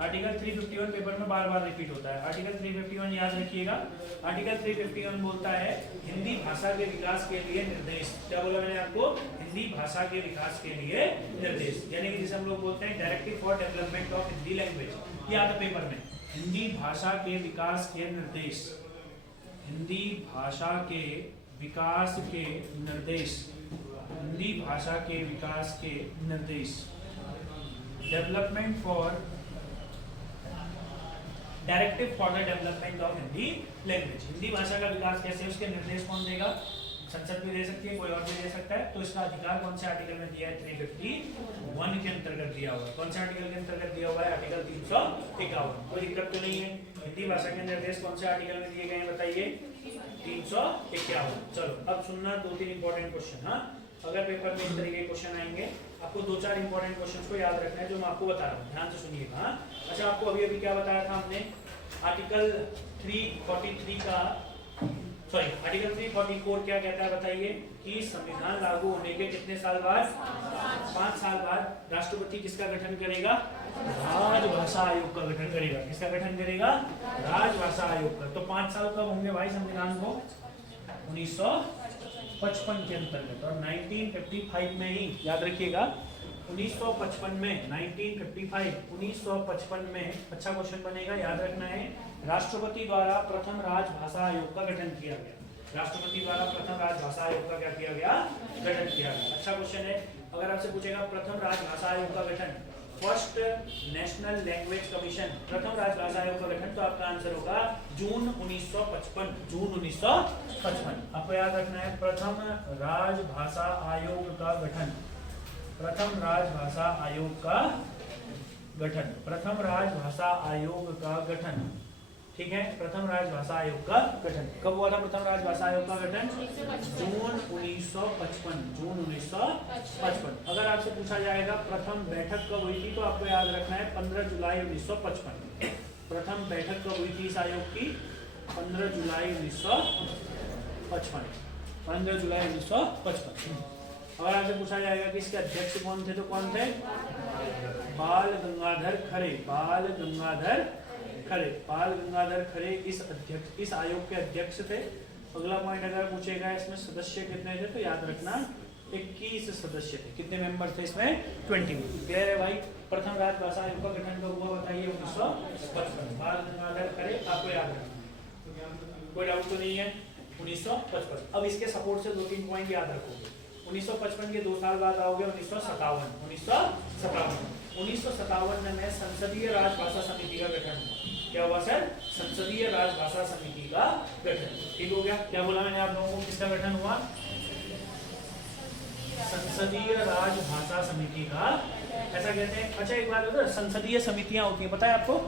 आर्टिकल 351 पेपर में बार बार रिपीट होता है। आर्टिकल 351 याद रखिएगा। आर्टिकल 351 बोलता है हिंदी भाषा के विकास के लिए निर्देश। क्या बोला मैंने आपको? हिंदी भाषा के विकास के लिए निर्देश, यानी कि जिसे हम लोग बोलते हैं directive for development of Hindi language. ये आता पेपर में, हिंदी भाषा के विकास के निर्देश। हिंदी भाषा के विकास के निर्देश। हिंदी भाषा के विकास के निर्देश। Development for directive for the development of Hindi language. Hindi भाषा का विकास कैसे, उसके निर्देश कौन देगा? संसद भी दे सकती है, कोई और भी दे सकता है। तो इसका अधिकार कौन से आर्टिकल में दिया है? 351 के अंतर्गत दिया हुआ है। कौन से आर्टिकल के अंतर्गत दिया हुआ है? आर्टिकल 351। कोई दिक्कत तो नहीं है? हिंदी भाषा के निर्देश कौन से आर्टिकल में दिए गए हैं बताइए? 351। चलो अब सुनना 2-3 इंपॉर्टेंट क्वेश्चन। हाँ, अगर पेपर में इस तरीके के क्वेश्चन आएंगे, आपको 2-4 इंपॉर्टेंट क्वेश्चन को याद रखना है जो मैं आपको बता रहा हूँ, ध्यान से सुनिएगा। हाँ, अच्छा, आपको अभी अभी क्या बताया था हमने? आर्टिकल 343 का आर्टिकल 344 क्या कहता है बताइए? कि संविधान लागू होने के कितने साल बाद? 5 साल बाद राष्ट्रपति किसका गठन करेगा? राजभाषा आयोग का गठन करेगा। किसका गठन करेगा? राजभाषा आयोग का। तो 5 साल कब होंगे भाई संविधान को? 1955 के अंतर्गत, और 1955 में ही, याद रखिएगा, 1955 में, 1955 में, अच्छा क्वेश्चन बनेगा, याद रखना है, राष्ट्रपति द्वारा प्रथम राजभाषा आयोग का गठन किया गया। राष्ट्रपति द्वारा प्रथम राजभाषा आयोग का क्या किया गया? गठन किया गया। अच्छा क्वेश्चन है। अगर आपसे पूछेगा प्रथम राजभाषा आयोग का गठन, फर्स्ट नेशनल लैंग्वेज कमीशन, प्रथम राजभाषा आयोग का गठन, तो आपका आंसर होगा जून 1955। जून 1955 आपको याद रखना है। प्रथम राजभाषा आयोग का गठन, प्रथम राजभाषा आयोग का गठन, प्रथम राजभाषा आयोग का गठन, ठीक है। प्रथम राजभाषा आयोग का गठन कब हुआ था? प्रथम राजभाषा आयोग का गठन जून 1955। जून 1955। अगर आपसे पूछा जाएगा प्रथम बैठक कब हुई थी, तो आपको याद रखना है 15 जुलाई 1955। प्रथम बैठक कब हुई थी इस आयोग की? 15 जुलाई 1955। 15 जुलाई 1955। अगर आपसे पूछा जाएगा कि इसके अध्यक्ष कौन थे, तो कौन थे? बाल गंगाधर खरे। बाल गंगाधर खरे। बाल गंगाधर खरे इस आयोग के अध्यक्ष थे। अगला पॉइंट अगर पूछेगा इसमें सदस्य कितने थे, तो याद रखना 21 सदस्य थे। कितने मेंबर थे इसमें? 21। क्लियर है भाई? प्रथम राजभाषा आयोग का गठन कब हुआ बताइए? 1955। बाल गंगाधर खरे आपको याद रखना, कोई डाउट तो नहीं है? 1955। अब इसके सपोर्ट से 2-3 पॉइंट याद रखोगे। 1955 के 2 साल बाद आओगे 1957। 1957 में संसदीय राजभाषा समिति का गठन हुआ। क्या हुआ सर? संसदीय राजभाषा समिति का गठन। ठीक हो गया? क्या बोला मैंने आप लोगों को? किसका गठन हुआ? संसदीय राजभाषा समिति का, ऐसा कहते हैं। अच्छा एक बात बताओ, संसदीय समितियां होती हैं, पता है आपको?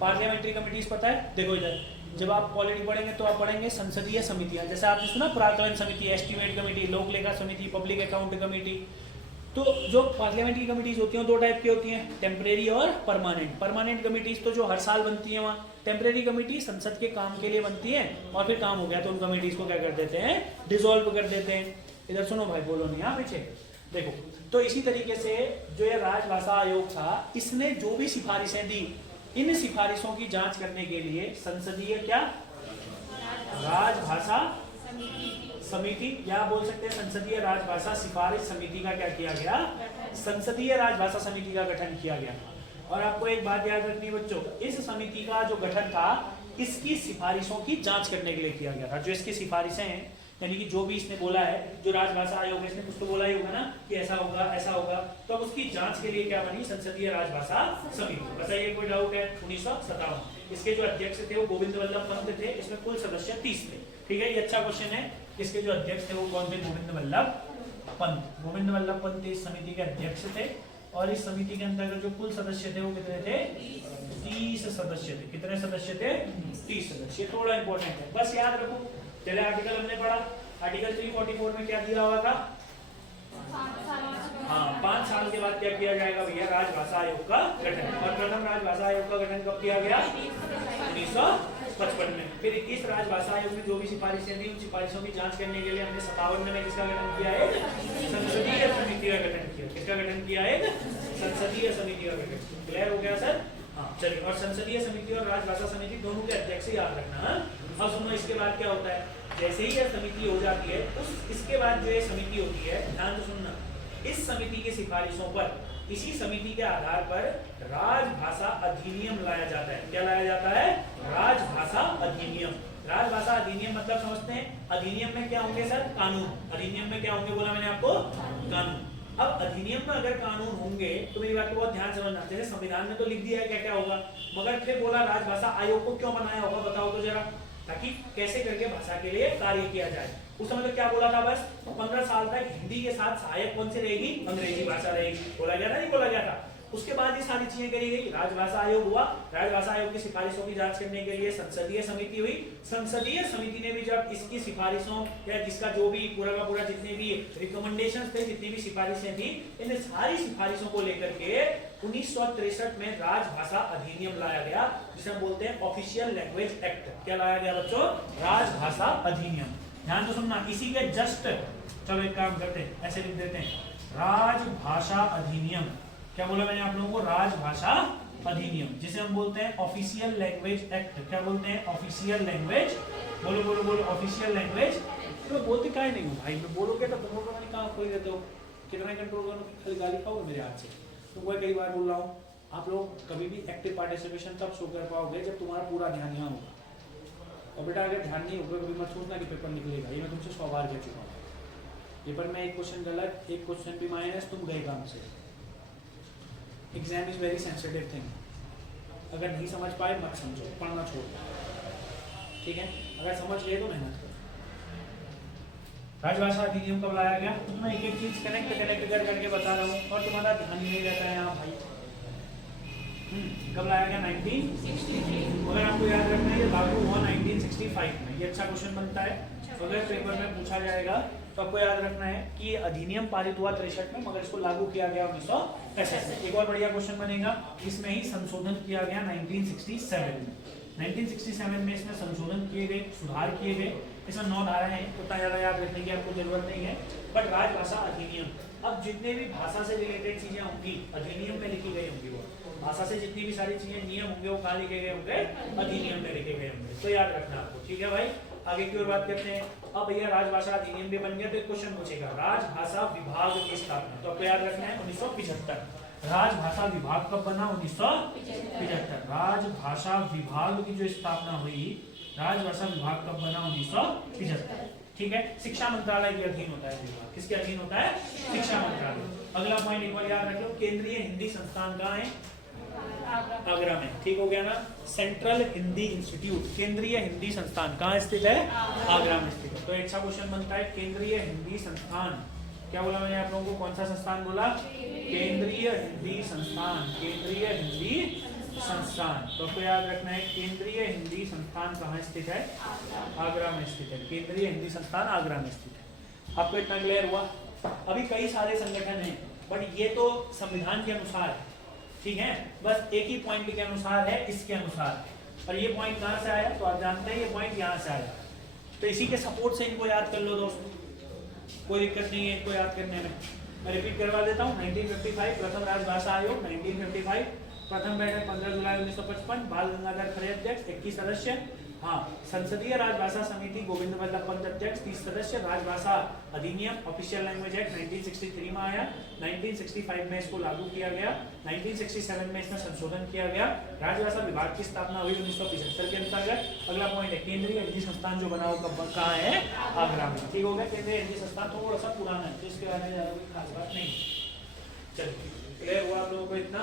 पार्लियामेंट्री कमिटीज पता है? देखो इधर, जब आप पॉलिटी पढ़ेंगे तो आप पढ़ेंगे संसदीय समितियां। जैसे आपने सुना प्राक्कलन समिति, एस्टीमेट कमेटी, लोक लेखा समिति, पब्लिक अकाउंट कमेटी। तो जो पार्लियामेंट्री कमिटीज होती हैं 2 टाइप की होती हैं, टेम्परेरी और परमानेंट। परमानेंट कमिटीज तो जो हर साल बनती हैं वहाँ। टेम्परेरी कमिटी संसद के काम के लिए बनती है, और फिर काम हो गया तो उन कमिटीज को क्या कर देते हैं? डिसॉल्व कर देते हैं। इधर सुनो भाई, बोलो नहीं यहाँ पीछे देखो। तो इसी तरीके से जो ये राजभाषा आयोग था, इसने जो भी सिफारिशें दी, इन सिफारिशों की जांच करने के लिए संसदीय क्या? राजभाषा समिति, या बोल सकते हैं संसदीय राजभाषा सिफारिश समिति का क्या किया गया, संसदीय राजभाषा समिति का गठन किया गया। और आपको एक बात याद रखनी है बच्चों, इस समिति का जो गठन था इसकी सिफारिशों की जांच करने के लिए किया गया था। जो इसकी सिफारिशें हैं, यानी कि जो भी इसने बोला है, जो राजभाषा आयोग है, इसने कुछ तो बोला ही होगा ना कि ऐसा होगा ऐसा होगा, तो अब उसकी जांच के लिए क्या बनी, संसदीय राजभाषा समिति। बताइए कोई डाउट है? 1957। इसके जो अध्यक्ष थे वो गोविंद वल्लभ पंत थे। इसमें कुल सदस्य 30 थे। ठीक है, ये अच्छा क्वेश्चन है। इसके जो अध्यक्ष थे वो कौन थे? गोविंद वल्लभ पंत। गोविंद वल्लभ पंत इस समिति के अध्यक्ष थे। और इस समिति के अंतर्गत जो कुल सदस्य थे वो कितने थे? 30 सदस्य थे। कितने सदस्य थे? 30 सदस्य। थोड़ा इंपॉर्टेंट है, बस याद रखो। चले, आर्टिकल हमने पढ़ा। आर्टिकल 344 में क्या दिया हुआ था? हाँ, 5 साल के बाद क्या किया जाएगा भैया? राजभाषा आयोग का गठन। और प्रथम राजभाषा आयोग का गठन कब किया गया? 1955 में। फिर इस राजभाषा आयोग में जो भी सिफारिशें थी उन सिफारिशों की जांच करने के लिए हमने 57 में किसका गठन किया है? संसदीय समिति का गठन किया। किसका गठन किया है? संसदीय समिति का गठन। क्लियर हो गया सर? हाँ चलिए। और संसदीय समिति और राजभाषा समिति दोनों के अध्यक्ष याद रखना। अब सुनो, इसके बाद क्या होता है? जैसे ही यह समिति हो जाती है इसके बाद जो ये समिति होती है, ध्यान से सुनना, इस समिति की सिफारिशों पर, इसी समिति के आधार पर राजभाषा अधिनियम लाया जाता है। क्या लाया जाता है? राजभाषा अधिनियम। राजभाषा अधिनियम मतलब समझते हैं? अधिनियम में क्या होंगे सर? कानून। अधिनियम में क्या होंगे बोला मैंने आपको? कानून। अब अधिनियम में अगर कानून होंगे तो मेरी बात को बहुत ध्यान से समझना। जैसे संविधान में तो लिख दिया है क्या क्या होगा, मगर फिर बोला राजभाषा आयोग को क्यों बनाया होगा बताओ तो जरा, ताकि कैसे करके भाषा के लिए कार्य किया जाए। उस समय तो क्या बोला था? बस 15 साल तक हिंदी के साथ सहायक कौन सी रहेगी? अंग्रेजी भाषा रहेगी। बोला गया था? नहीं बोला गया था? उसके बाद ये सारी चीजें करी गई। राजभाषा आयोग हुआ। राजभाषा आयोग की सिफारिशों की जांच करने के लिए संसदीय समिति हुई। संसदीय समिति ने भी जब इसकी सिफारिशों या जिसका जो भी पूरा का पूरा जितने भी रिकमेंडेशंस थे, जितनी भी सिफारिशें थी, इन सारी सिफारिशों को लेकर के 1963 में राजभाषा अधिनियम लाया गया, जिसे हम बोलते हैं ऑफिशियल लैंग्वेज एक्ट। क्या लाया गया बच्चों? राजभाषा अधिनियम। ध्यान से सुनना, इसी के जस्ट, चलो एक काम करते हैं, ऐसे लिख देते हैं, राजभाषा अधिनियम। क्या बोला मैंने आप लोगों को? राजभाषा अधिनियम, जिसे हम बोलते हैं ऑफिशियल लैंग्वेज एक्ट। क्या बोलते हैं? Official language. बोलो बोलो बोलो, ऑफिशियल लैंग्वेज। तो बोलते काहे नहीं हो भाई? मैं बोलोगे तो तुम लोग मैंने कहा कोई रहते हो, कितना कंट्रोल करो, खाली गाली खाओगे मेरे हाथ से। तो मैं कई बार बोल रहा हूँ, आप लोग कभी भी एक्टिव पार्टिसिपेशन तब शो कर पाओगे जब तुम्हारा पूरा ध्यान यहाँ होगा। और बेटा अगर ध्यान नहीं होगा कभी मत सोचना कि पेपर निकलेगा। ये मैं तुमसे 100 बार कह चुका हूँ। पेपर में एक क्वेश्चन गलत, एक क्वेश्चन भी माइनस, तुम गए काम से। Exam is very sensitive thing. अगर नहीं समझ पाए मत समझो, पढ़ना छोड़ दो, ठीक है? अगर समझ गए तो मेहनत करो। राजभाषा अधिनियम कब लाया गया? तो मैं एक एक चीज कनेक्ट कर करके बता रहा हूँ और तुम्हारा ध्यान नहीं रहता है यहाँ भाई। कब लाया गया? 1963। अगर आपको याद रखना है ये लागू हुआ 1965 में। ये अच्छा क्वेश्चन बनता है, अगर पेपर में पूछा जाएगा तो आपको याद रखना है कि अधिनियम पारित हुआ 63 में, मगर इसको लागू किया गया 1965 में। एक और बढ़िया क्वेश्चन बनेगा, इसमें ही संशोधन किया गया 1967 में। 1967 में इसमें संशोधन किए गए, सुधार किए गए। इसमें 9 धाराएं हैं, उतना ज्यादा याद रखने की आपको जरूरत नहीं है। बट राजभाषा अधिनियम, अब जितने भी भाषा से रिलेटेड चीजें होंगी अधिनियम में लिखी गई होंगी। वो भाषा से जितनी भी सारी चीजें नियम होंगे वो कहाँ लिखे गए होंगे? अधिनियम में लिखे गए होंगे। तो याद रखना आपको, ठीक है भाई? आगे की ओर बात करते हैं। अब भैया राजभाषा अधिनियम भी बन गया तो एक क्वेश्चन पूछेगा, राजभाषा विभाग की स्थापना। तो आपको याद रखना है 1975। राजभाषा विभाग कब बना? 1975। राजभाषा विभाग की जो स्थापना हुई, राजभाषा विभाग कब बना? 1975। ठीक है? शिक्षा मंत्रालय के अधीन होता है विभाग। किसके अधीन होता है? शिक्षा मंत्रालय। अगला पॉइंट एक बार याद रख लो, केंद्रीय हिंदी संस्थान कहाँ है? आगरा में। ठीक हो गया ना? सेंट्रल हिंदी इंस्टीट्यूट, केंद्रीय हिंदी संस्थान कहाँ स्थित है? आगरा में स्थित है। तो अच्छा क्वेश्चन बनता है, केंद्रीय हिंदी संस्थान। क्या बोला मैंने आप लोगों को? कौन सा संस्थान बोला? केंद्रीय हिंदी संस्थान। केंद्रीय हिंदी संस्थान। तो आपको याद रखना है केंद्रीय हिंदी संस्थान कहाँ स्थित है? आगरा में स्थित है। केंद्रीय हिंदी संस्थान आगरा में स्थित है। आपको इतना क्लियर हुआ? अभी कई सारे संगठन हैं, बट ये तो संविधान के अनुसार है, ठीक है? बस एक ही पॉइंट के अनुसार है, इसके अनुसार। और ये पॉइंट कहाँ से आया? तो आप जानते हैं ये पॉइंट यहाँ से आया। तो इसी के सपोर्ट से इनको याद कर लो दोस्तों, कोई दिक्कत नहीं है इनको याद करने में। मैं रिपीट करवा देता हूँ। 1955 प्रथम राजभाषा आयोग। 1955 प्रथम बैठक 15 जुलाई 1955। बाल गंगाधर खरे अध्यक्ष, 21 सदस्य। हाँ, संसदीय राजभाषा समिति गोविंद वल्लभ पंत अध्यक्ष, 30 सदस्य। राजभाषा अधिनियम ऑफिशियल लैंग्वेज एक्ट 1963 में आया, 1965 में इसको लागू किया गया, 1967 में इसमें संशोधन किया गया। राजभाषा विभाग की स्थापना हुई 1975 के अंतर्गत। अगला पॉइंट है केंद्रीय हिंदी संस्थान जो बना हो कहाँ है, आगरा में। ठीक हो गया, केंद्रीय हिंदी संस्थान थोड़ा सा पुराना है तो इसके बारे में ज्यादा कोई खास बात नहीं। चलिए, क्लियर हुआ आप लोगों को इतना?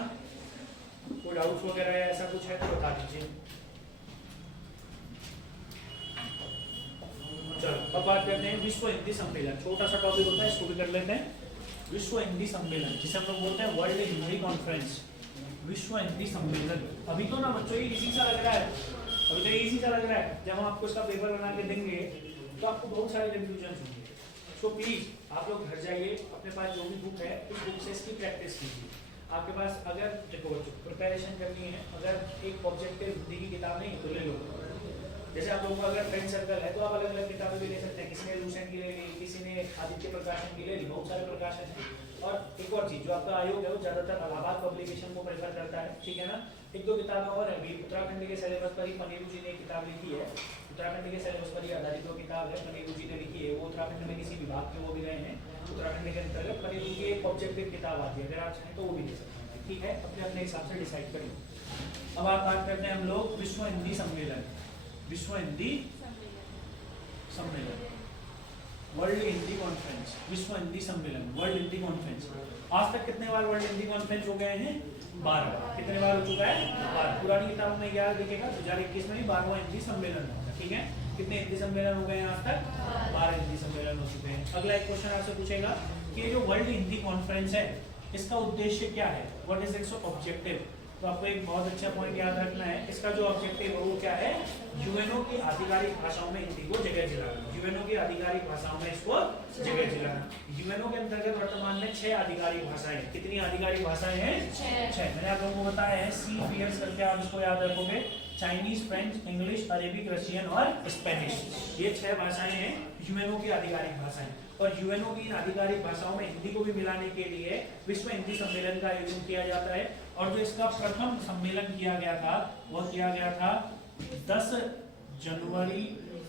कोई डाउट्स वगैरह है ऐसा कुछ है तो बता दीजिए। चलो अब बात करते हैं विश्व हिंदी सम्मेलन। छोटा सा टॉपिक होता है, इसको भी कर लेते हैं। विश्व हिंदी सम्मेलन जिसे हम लोग बोलते हैं वर्ल्ड हिंदी कॉन्फ्रेंस, विश्व हिंदी सम्मेलन। अभी तो ना बच्चों ये इजी सा लग रहा है, अभी तो इजी सा लग रहा है। जब हम आपको इसका पेपर बना के देंगे तो आपको बहुत सारे कंफ्यूजन होंगे। सो प्लीज आप लोग घर जाइए, अपने पास जो भी बुक है उस बुक से इसकी प्रैक्टिस कीजिए। आपके पास अगर देखो बच्चों प्रिपरेशन करनी है, अगर एक ऑब्जेक्टिव हिंदी की किताब नहीं तो ले लो। जैसे आप लोगों का अगर फ्रेंड सर्कल है तो आप अलग अलग किताबें भी ले सकते हैं। किसी ने लूसेंट की ले ली, किसी ने आदित्य प्रकाशन की ले ली, बहुत सारे प्रकाशन है। और एक और चीज, जो आपका आयोग है वो ज्यादातर इलाहाबाद पब्लिकेशन को प्रेफर करता है, ठीक है ना। एक दो किताबें और है, उत्तराखंड के सिलेबस पर ही पनीरू जी ने एक किताब लिखी है, उत्तराखंड के सिलेबस पर ही आधारित वो किताब है, पनीरू जी ने लिखी है। वो उत्तराखंड में किसी विभाग के वो भी रहे हैं, उत्तराखंड के अंतर्गत पनीरू की एक ऑब्जेक्टिव किताब आती है, अगर आप चाहें तो वो भी ले सकते हैं, ठीक है। अपने अपने हिसाब से डिसाइड करें। अब आप बात करते हैं हम लोग विश्व हिंदी सम्मेलन, विश्व हिंदी सम्मेलन, वर्ल्ड हिंदी कॉन्फ्रेंस, विश्व हिंदी सम्मेलन, वर्ल्ड हिंदी कॉन्फ्रेंस। आज तक कितने बार वर्ल्ड हिंदी कॉन्फ्रेंस हो गए हैं? 12 बार। कितने बार हो चुका है? 12। पुरानी किताबों में 11 दिखेगा, 2021 में भी 12वां हिंदी सम्मेलन होगा, ठीक है। कितने हिंदी सम्मेलन हो गए हैं आज तक? 12 हिंदी सम्मेलन हो चुके हैं। अगला एक क्वेश्चन आपसे पूछेगा कि जो वर्ल्ड हिंदी कॉन्फ्रेंस है इसका उद्देश्य क्या है, व्हाट इज इट्स ऑब्जेक्टिव। तो आपको एक बहुत अच्छा पॉइंट याद रखना है, इसका जो ऑब्जेक्टिव है वो क्या है, यूएनओ की आधिकारिक भाषाओं में हिंदी को जगह दिलाना, यूएनओ की आधिकारिक भाषाओं में इसको जगह दिलाना। यूएनओ के अंतर्गत वर्तमान में 6 आधिकारिक भाषाएं हैं। कितनी आधिकारिक भाषाएं हैं? 6। मैंने आप लोगों को बताया है, CPS करके आप इसको याद रखोगे। Chinese, French, English, Arabic, Russian और स्पेनिश, ये 6 भाषाएं हैं यूएनओ की आधिकारिक भाषाएं। और यूएनओ की आधिकारिक भाषाओं में हिंदी को भी मिलाने के लिए विश्व हिंदी सम्मेलन का आयोजन किया जाता है। और जो इसका प्रथम सम्मेलन किया गया था वह किया गया था 10 जनवरी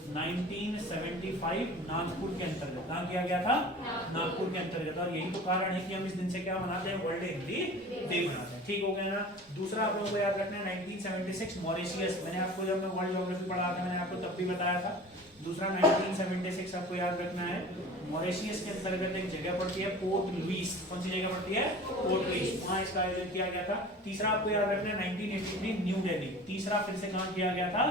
1975 नागपुर के अंतर्गत। कहाँ किया गया था? नागपुर के अंतर्गत। और यही तो कारण है कि हम इस दिन से क्या मनाते हैं, वर्ल्ड हिंदी डे मनाते हैं, ठीक हो गया ना। दूसरा आप लोगों को याद रखना है 1976 मॉरिशियस। मैंने आपको जब मैं वर्ल्ड ज्योग्राफी पढ़ा था मैंने आपको तब भी बताया था। दूसरा 1976 आपको याद रखना है, मॉरिशियस के अंतर्गत एक जगह पड़ती है पोर्ट लुइस। कौन सी जगह पड़ती है? पोर्ट लुइस, वहां इसका आयोजन किया गया था। तीसरा आपको याद रखना है 1983 न्यू दिल्ली। तीसरा फिर से कहाँ किया गया था?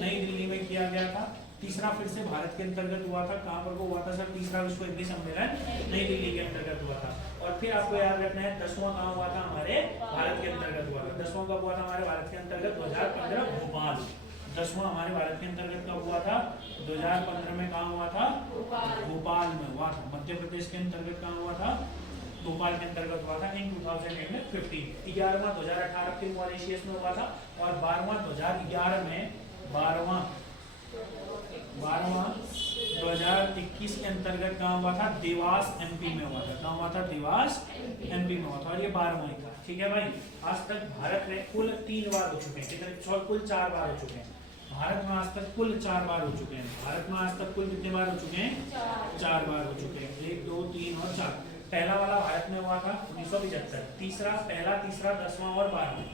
नई दिल्ली में किया गया था। तीसरा फिर से भारत के अंतर्गत हुआ था। कहाँ पर हुआ था सर? तीसरा विश्व हिंदी सम्मेलन नई दिल्ली के अंतर्गत हुआ था। और फिर आपको याद रखना है 10वां कहाँ हुआ था? हमारे भारत के अंतर्गत हुआ था। 10वां कब हुआ था हमारे भारत के अंतर्गत? 2015 भोपाल। 10वां हमारे भारत के अंतर्गत कब हुआ था? 2015 में कहाँ हुआ था? भोपाल में हुआ था। मध्य प्रदेश के अंतर्गत कहाँ हुआ था? भोपाल के अंतर्गत हुआ था इन 2015। 11वां 2018 के मॉरिशियस में हुआ था। और 12वां 2011 में 12वां 2021 के अंतर्गत कहाँ हुआ था? देवास MP में हुआ था। कहाँ हुआ था? देवास MP में हुआ था। और ये 12वां ही था, ठीक है भाई। आज तक भारत में कुल 3 बार हो चुके हैं, कितने? कुल 4 बार हो चुके हैं। भारत में आज तक कुल 4 बार हो चुके हैं। भारत में आज तक कुल कितने बार हो चुके हैं? 4 बार हो चुके हैं। 1, 2, 3 और 4। पहला वाला भारत में हुआ था 1975। तीसरा, पहला, तीसरा, 10वां और 12वां।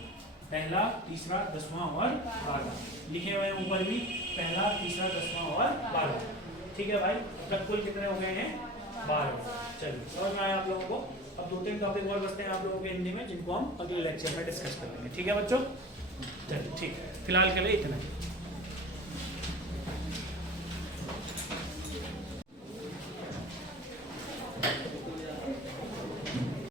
पहला, तीसरा, 10वां और 12वां लिखे हुए हैं ऊपर भी, पहला, तीसरा, 10वां और 12वां, ठीक है भाई। तब कुल कितने हो गए हैं? 12। चलिए, समझ में आया आप लोगों को? अब 2-3 टॉपिक और बचते हैं आप लोगों के हिंदी में, जिनको हम अगले लेक्चर में डिस्कस करेंगे, ठीक है बच्चों? चलिए, ठीक है, फिलहाल के लिए इतना ही।